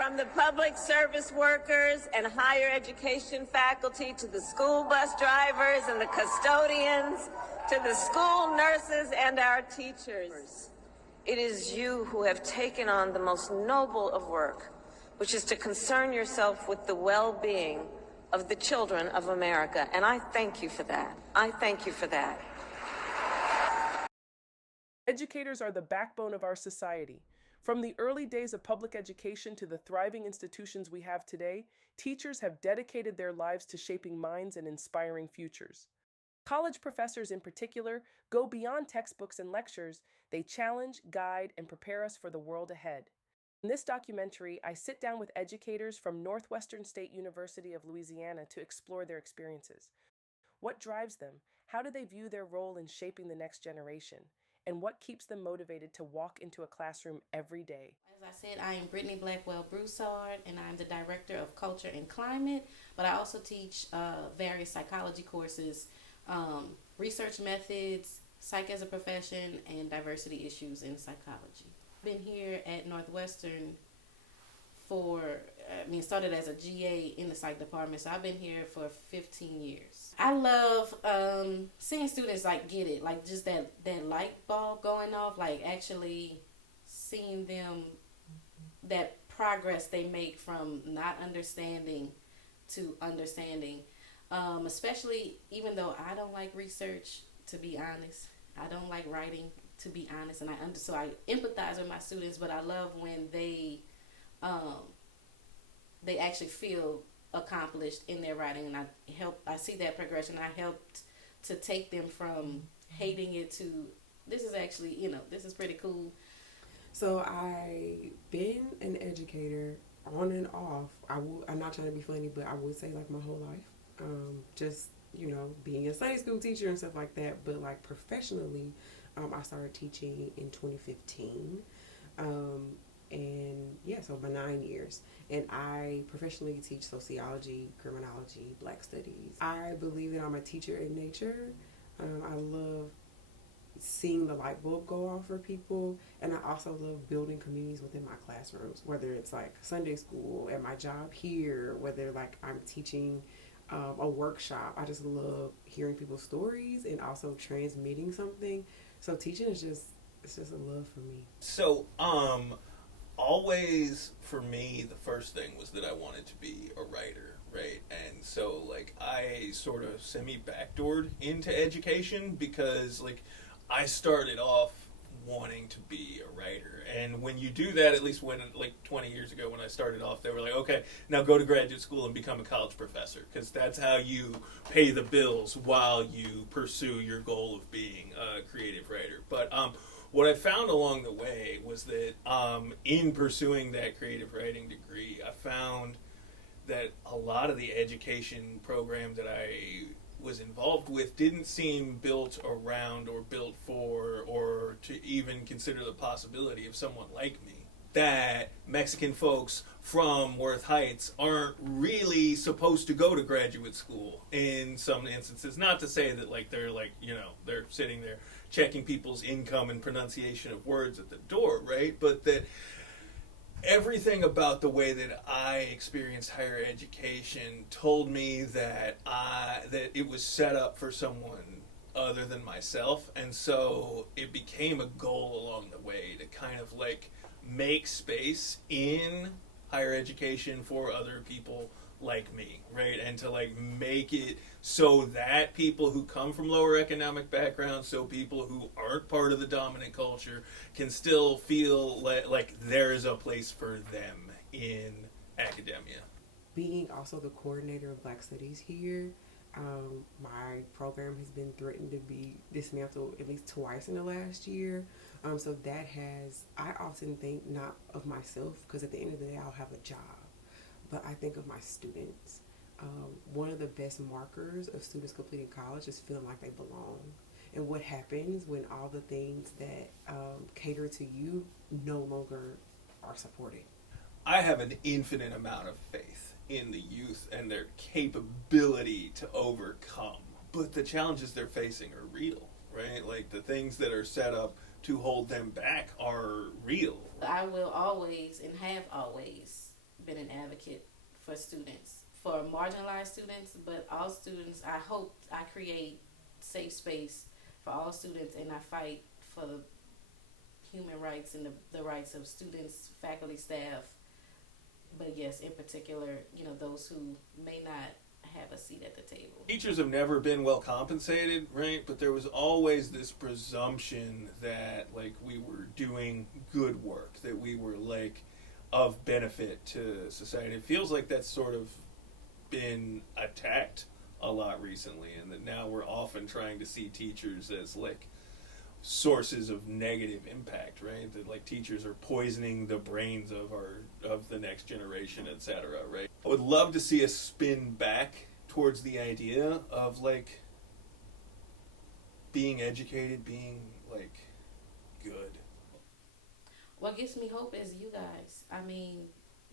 From the public service workers and higher education faculty to the school bus drivers and the custodians to the school nurses and our teachers, it is you who have taken on the most noble of work, which is to concern yourself with the well-being of the children of America. And I thank you for that. I thank you for that. Educators are the backbone of our society. From the early days of public education to the thriving institutions we have today, teachers have dedicated their lives to shaping minds and inspiring futures. College professors in particular go beyond textbooks and lectures. They challenge, guide, and prepare us for the world ahead. In this documentary, I sit down with educators from Northwestern State University of Louisiana to explore their experiences. What drives them? How do they view their role in shaping the next generation? And what keeps them motivated to walk into a classroom every day? As I said, I am Brittany Blackwell-Broussard, and I'm the Director of Culture and Climate, but I also teach various psychology courses, research methods, psych as a profession, and diversity issues in psychology. I've been here at Northwestern started as a GA in the psych department, so I've been here for 15 years. I love seeing students get it, just that light bulb going off, actually seeing them, that progress they make from not understanding to understanding, especially even though I don't like research, to be honest. I don't like writing, to be honest, and so I empathize with my students, but I love when they actually feel accomplished in their writing, and I see that progression. I helped to take them from hating it to, this is actually, this is pretty cool. So I've been an educator on and off. I'm not trying to be funny, but I would say my whole life. Just, being a Sunday school teacher and stuff like that, but professionally, I started teaching in 2015. And yeah, so about 9 years. And I professionally teach sociology, criminology, Black studies. I believe that I'm a teacher in nature. I love seeing the light bulb go off for people. And I also love building communities within my classrooms, whether it's Sunday school, at my job here, whether I'm teaching a workshop. I just love hearing people's stories and also transmitting something. So teaching is it's just a love for me. So, always for me, the first thing was that I wanted to be a writer, right? And so I sort of semi-backdoored into education because I started off wanting to be a writer. And when you do that, at least when 20 years ago when I started off, they were okay, now go to graduate school and become a college professor, because that's how you pay the bills while you pursue your goal of being a creative writer. But what I found along the way was that in pursuing that creative writing degree, I found that a lot of the education program that I was involved with didn't seem built around or built for or to even consider the possibility of someone like me. That Mexican folks from Worth Heights aren't really supposed to go to graduate school in some instances. Not to say that they're sitting there checking people's income and pronunciation of words at the door, right? But that everything about the way that I experienced higher education told me that that it was set up for someone other than myself, and so it became a goal along the way to kind of make space in higher education for other people like me, right? And to make it so that people who come from lower economic backgrounds, so people who aren't part of the dominant culture, can still feel like there is a place for them in academia. Being also the coordinator of Black Studies here, my program has been threatened to be dismantled at least twice in the last year. So that I often think not of myself, because at the end of the day I'll have a job, but I think of my students. One of the best markers of students completing college is feeling like they belong. And what happens when all the things that cater to you no longer are supported? I have an infinite amount of faith in the youth and their capability to overcome. But the challenges they're facing are real, right? The things that are set up to hold them back are real. I will always and have always advocate for students, for marginalized students, but all students. I hope I create safe space for all students, and I fight for the human rights and the rights of students, faculty, staff, but yes, in particular, those who may not have a seat at the table. Teachers have never been well compensated, right? But there was always this presumption that, like, we were doing good work, that we were, like, of benefit to society. It feels like that's sort of been attacked a lot recently, and that now we're often trying to see teachers as, like, sources of negative impact, right? That, like, teachers are poisoning the brains of the next generation, etc., right? I would love to see us spin back towards the idea of, like, being educated, being, like, good. What gives me hope is you guys. I mean,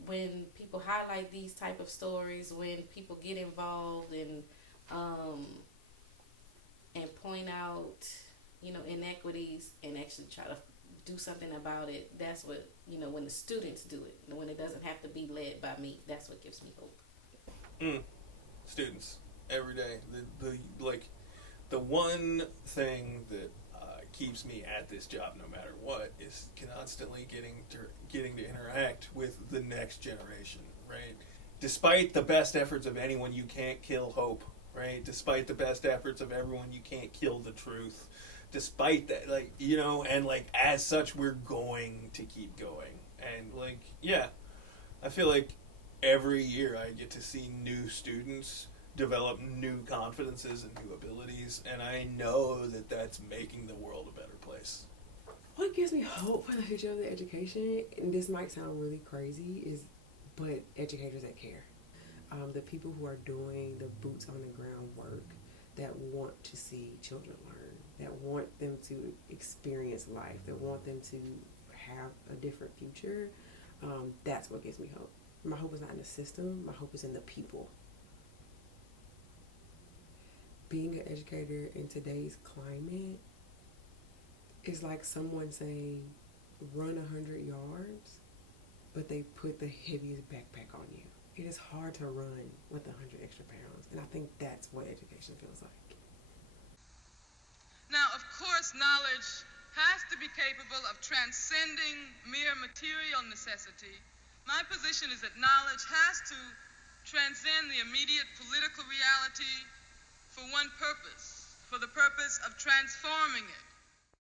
when people highlight these type of stories, when people get involved and point out, inequities, and actually try to do something about it, that's what, when the students do it, when it doesn't have to be led by me, that's what gives me hope. Students, every day. The one thing that keeps me at this job no matter what is constantly getting to interact with the next generation, right? Despite the best efforts of anyone, you can't kill hope, right? Despite the best efforts of everyone, you can't kill the truth. Despite that, and as such, we're going to keep going. And I feel like every year I get to see new students develop new confidences and new abilities, and I know that that's making the world a better place. What gives me hope for the future of the education, and this might sound really crazy, but educators that care. The people who are doing the boots on the ground work, that want to see children learn, that want them to experience life, that want them to have a different future. That's what gives me hope. My hope is not in the system, my hope is in the people. Being an educator in today's climate is like someone saying, run 100 yards, but they put the heaviest backpack on you. It is hard to run with 100 extra pounds, and I think that's what education feels like. Now, of course, knowledge has to be capable of transcending mere material necessity. My position is that knowledge has to transcend the immediate political reality for one purpose, for the purpose of transforming it.